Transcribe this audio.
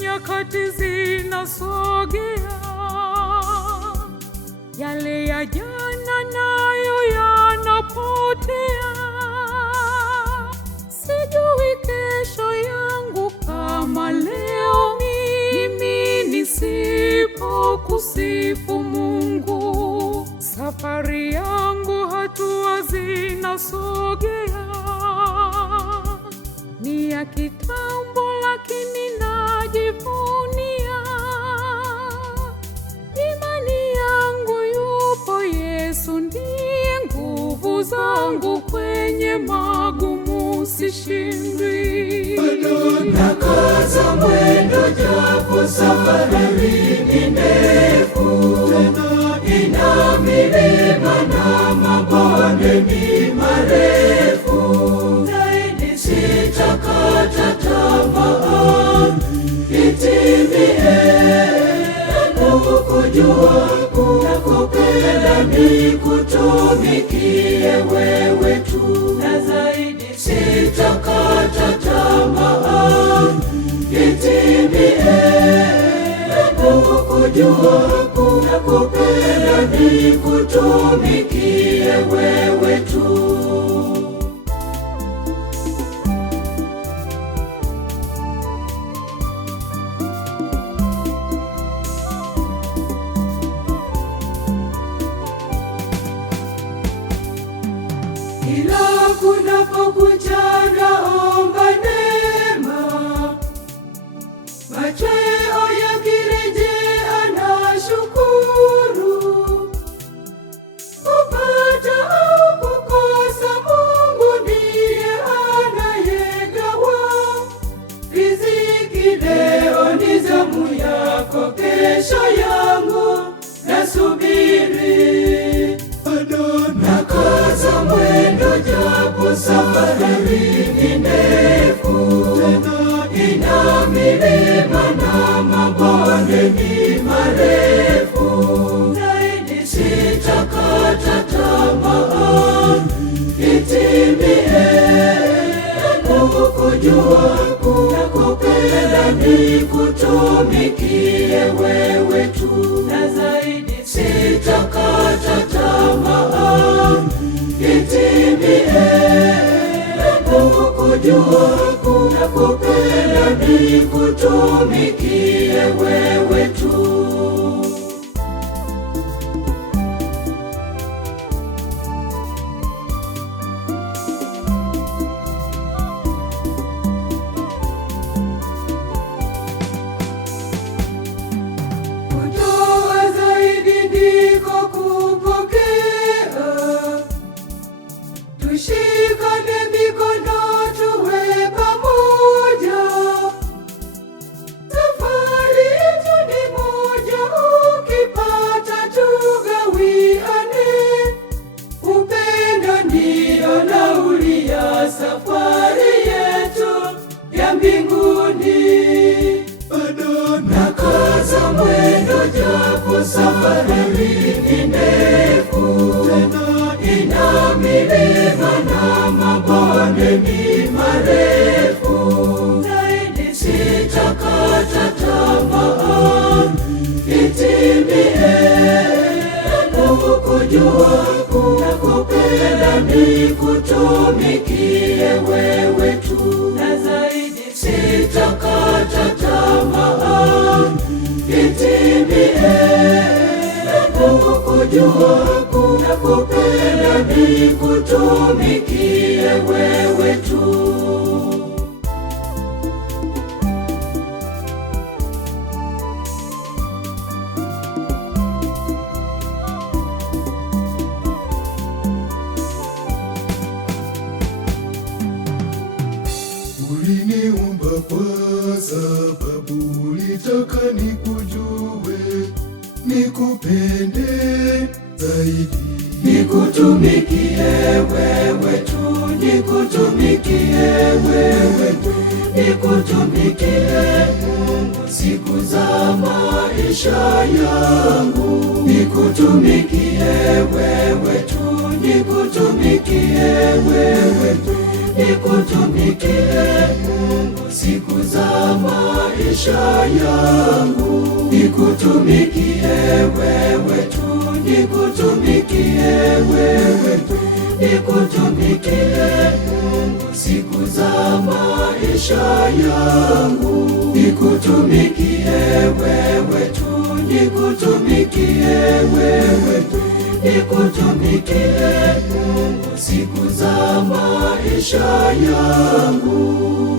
Nyakati zinasogea, yale ya jana nayo yanapotea. Sijui kesho yangu kama leo mimi nisipokusifu Mungu. Safari yangu hatua zinasogea, ni ya kitambo lakini najivunia. Imani yangu yupo Yesu, ndiye nguvu zangu, kwenye magumu sishindwi. Nakaza mwendo japo safari ni ndefu, ina milima na mabonde ni marefu. Sitakata tamaa, itimie kukujua, nakupenda nikutumikie wewe tu, na zaidi sitakata tamaa, itimie kukujua, nakupenda nikutumikie wewe tu. Ila kunapokucha naomba neema, machweo yakirejea nashukuru. Kupata au kukosa, Mungu ndiye anayegawa riziki. Leo ni zamu yako, kesho yangu nasubiri. Nakaza mwendo japo safari ni ndefu, ina milima na mabonde ni marefu. Sitakata tamaa, itimie kukujua, nakupenda nikutumikie wewe tu, na zaidi sitakata tamaa, itimie kukujua, nakupenda nikutumikie wewe tu. Kutoa zaidi ndiko kupokea, tushikane mikono tuwe pamoja. Safari yetu ni moja, ukipata tugawiane. Upendo ndio nauli ya safari yetu ya mbinguni. Nakaza mwendo japo safari ni ndefu, ina milima na mabonde ni marefu. Sitakata tamaa, itimie kukujua, nakupenda nikutumikie wewe tu, na zaidi sitakata tamaa, itimie kukujua, nakupenda nikutumikie wewe tu. Uliniumba kwa sababu ulitaka nikujue. nikupende zaidi, nikutumikie wewe tu, nikutumikie wewe tu, nikutumikie Mungu siku za maisha yangu, nikutumikie wewe tu, nikutumikie wewe tu, nikutumikie Mungu siku za maisha yangu, nikutumikie wewe tu, nikutumikie wewe tu, nikutumikie Mungu siku za maisha yangu, nikutumikie wewe tu, nikutumikie wewe tu, nikutumikie Mungu siku za maisha yangu.